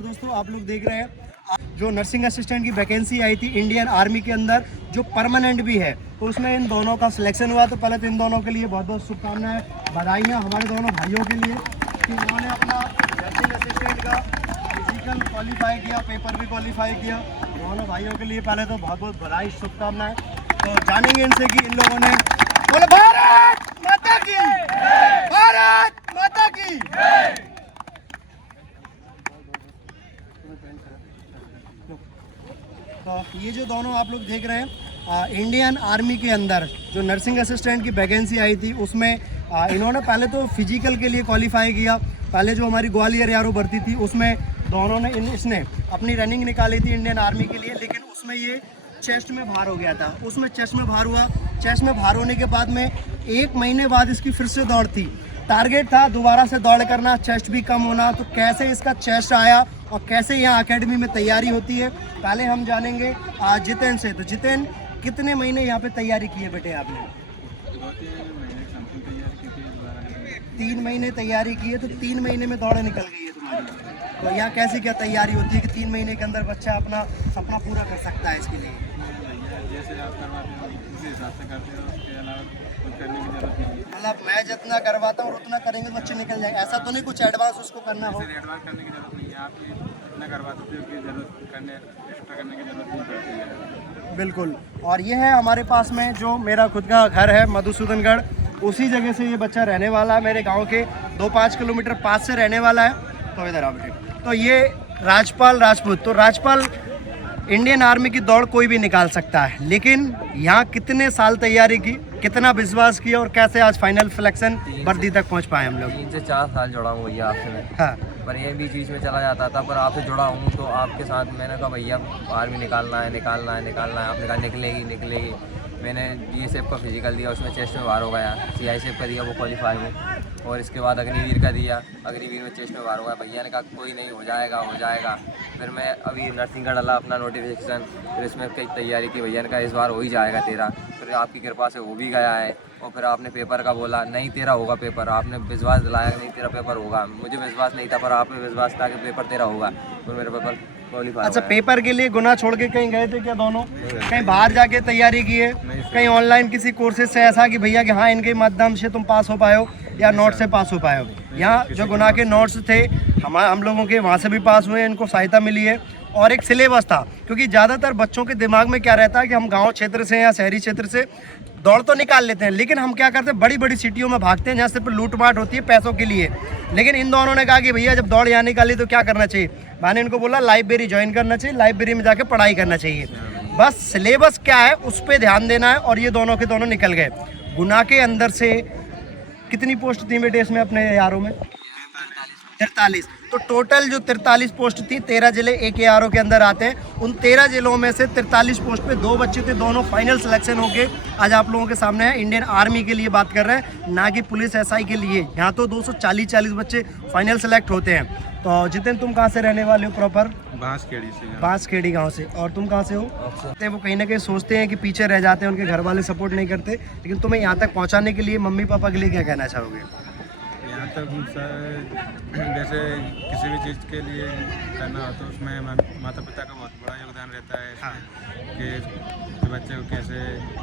दोस्तों आप लोग देख रहे हैं जो नर्सिंग असिस्टेंट की वैकेंसी आई थी इंडियन आर्मी के अंदर जो परमानेंट भी है, तो उसमें इन दोनों का सिलेक्शन हुआ। तो पहले तो इन दोनों के लिए बहुत बहुत शुभकामनाएं, बधाइयाँ हमारे दोनों भाइयों के लिए कि उन्होंने अपना नर्सिंग असिस्टेंट का फिजिकल क्वालिफाई किया, पेपर भी क्वालिफाई किया। दोनों भाइयों के लिए पहले तो बहुत बहुत बधाई, शुभकामनाएं। तो जानेंगे इनसे कि इन लोगों ने बोले भारत माता की, भारत माता की। तो ये जो दोनों आप लोग देख रहे हैं इंडियन आर्मी के अंदर जो नर्सिंग असिस्टेंट की वैकेंसी आई थी उसमें इन्होंने पहले तो फिजिकल के लिए क्वालिफाई किया। पहले जो हमारी ग्वालियर यारो भर्ती थी उसमें दोनों ने इसने अपनी रनिंग निकाली थी इंडियन आर्मी के लिए, लेकिन उसमें ये चेस्ट में भार हो गया था। उसमें चेस्ट में भार हुआ। चेस्ट में भार होने के बाद में 1 महीने बाद इसकी फिर से दौड़ थी। टारगेट था दोबारा से दौड़ करना, चेस्ट भी कम होना। तो कैसे इसका चेस्ट आया और कैसे यहाँ एकेडमी में तैयारी होती है पहले हम जानेंगे जितेन से। तो जितेन, कितने महीने यहाँ पे तैयारी की है बेटे आपने? 3 महीने तैयारी की है। तो 3 महीने में दौड़ निकल गई है तुम्हारी। तो यहाँ कैसी क्या तैयारी होती है कि 3 महीने के अंदर बच्चा अपना सपना पूरा कर सकता है? इसके लिए जैसे आप करवाते हो उसी हिसाब से करते हो, उसके अलावा कुछ करने की जरूरत नहीं है। मतलब मैं जितना करवाता हूँ उतना करेंगे तो बच्चे निकल जाएंगे, ऐसा तो नहीं कुछ एडवांस उसको करना हो? एडवांस करने की जरूरत नहीं है, आप इतना करवाते हो कि जरूरत करने एक्स्ट्रा करने की जरूरत नहीं पड़ती है। बिल्कुल। और ये है हमारे पास में जो मेरा खुद का घर है मधुसूदनगढ़, उसी जगह से ये बच्चा रहने वाला है। मेरे गांव के 2-5 किलोमीटर पास से रहने वाला है। तो इधर आओ बेटे। तो ये राजपाल राजपूत। तो राजपाल इंडियन आर्मी की दौड़ कोई भी निकाल सकता है, लेकिन यहाँ कितने साल तैयारी की, कितना विश्वास किया और कैसे आज फाइनल सिलेक्शन वर्दी तक पहुँच पाए हम लोग? 3 से 4 साल जुड़ा हूँ भैया आपसे मैं। हाँ। पर ये भी बीच में चला जाता था, पर आपसे जुड़ा हूँ तो आपके साथ मैंने कहा भैया आर्मी निकालना है निकालना है निकालना है। आपने कहा निकलेगी निकलेगी। मैंने BSF का फिजिकल दिया, उसमें चेस्ट में भार हो गया। CISF का दिया, वो क्वालिफाई में। और इसके बाद अग्निवीर का दिया, अग्निवीर में चेस्ट में भार हो गया। भैया ने कहा कोई नहीं, हो जाएगा हो जाएगा। फिर मैं अभी नर्सिंग का डाला अपना नोटिफिकेशन, फिर इसमें कई तैयारी की। भैया ने कहा इस बार हो ही जाएगा तेरा। फिर आपकी कृपा से हो भी गया है। और फिर आपने पेपर का बोला नहीं तेरा होगा पेपर, आपने विश्वास दिलाया नहीं तेरा पेपर होगा। मुझे विश्वास नहीं था पर आप पे विश्वास था कि पेपर तेरा होगा, तो मेरा पेपर क्वालिफाई। अच्छा, पेपर के लिए गुना छोड़ के कहीं गए थे क्या दोनों? कहीं बाहर जाके तैयारी की है? कहीं ऑनलाइन किसी कोर्सेज से ऐसा कि भैया कि हाँ इनके माध्यम से तुम पास हो पाए हो या नोट से पास हो पाए हो? यहाँ जो गुना के नोट्स थे हम लोगों के, वहाँ से भी पास हुए, इनको सहायता मिली है। और एक सिलेबस था, क्योंकि ज़्यादातर बच्चों के दिमाग में क्या रहता है कि हम गाँव क्षेत्र से या शहरी क्षेत्र से दौड़ तो निकाल लेते हैं, लेकिन हम क्या करते हैं बड़ी बड़ी सिटियों में भागते हैं जहाँ सिर्फ लूटपाट होती है पैसों के लिए। लेकिन इन दोनों ने कहा कि भैया जब दौड़ यहाँ निकाली तो क्या करना चाहिए? मैंने इनको बोला लाइब्रेरी ज्वाइन करना चाहिए, लाइब्रेरी में जाके पढ़ाई करना चाहिए। बस सिलेबस क्या है उस पर ध्यान देना है। और ये दोनों के दोनों निकल गए। गुना के अंदर से कितनी पोस्ट थी बेटे इसमें अपने यारों में? 43। तो टोटल जो 43 पोस्ट थी, 13 जिले एक ARO के अंदर आते हैं। उन 13 जिलों में से 43 पोस्ट पे 2 बच्चे थे, दोनों फाइनल सिलेक्शन होके आज आप लोगों के सामने है। इंडियन आर्मी के लिए बात कर रहे हैं, ना कि पुलिस SI के लिए। यहाँ तो 240 बच्चे फाइनल सेलेक्ट होते हैं। तो जितेन, तुम कहाँ से रहने वाले हो प्रॉपर? बांसखेड़ी से। बांसखेड़ी गाँव से। और तुम कहाँ से हो? वो कहीं ना कहीं सोचते हैं कि पीछे रह जाते हैं, उनके घर वाले सपोर्ट नहीं करते, लेकिन तुम्हें यहाँ तक पहुँचाने के लिए मम्मी पापा के लिए क्या कहना चाहोगे? यहाँ तक जैसे किसी भी चीज़ के लिए करना हो तो उसमें माता पिता का बहुत बड़ा योगदान रहता है। हाँ। कि बच्चे को कैसे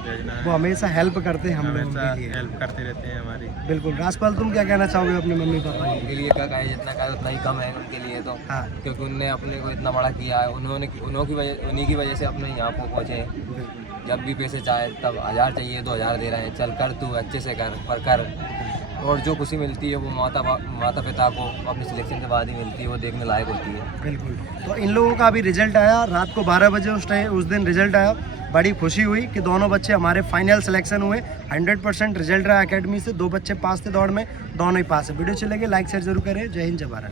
भेजना है, वो हमेशा हेल्प करते हैं, हम लोग हमेशा के लिए हेल्प करते रहते हैं हमारी। बिल्कुल। राजपाल, तुम क्या कहना चाहोगे अपने मम्मी पापा उनके लिए क्या कहे, जितना कहे उतना ही कम है उनके लिए तो। हाँ। क्योंकि उनने अपने को इतना बड़ा किया है, उन्हीं की वजह से अपने यहाँ को पहुँचे। जब भी पैसे चाहे तब 1000 चाहिए 2000 दे रहे हैं, चल कर तू अच्छे से कर पर कर। और जो खुशी मिलती है वो माता पिता को अपनी सिलेक्शन के बाद ही मिलती है, वो देखने लायक होती है। बिल्कुल। तो इन लोगों का अभी रिजल्ट आया रात को 12 बजे, उस दिन रिजल्ट आया। बड़ी खुशी हुई कि दोनों बच्चे हमारे फाइनल सिलेक्शन हुए। 100% रिजल्ट रहा एकेडमी से। 2 बच्चे पास थे दौड़ में, दोनों ही पास है। वीडियो चलेगी लाइक शेयर जरूर करें। जय हिंद, जय भारत।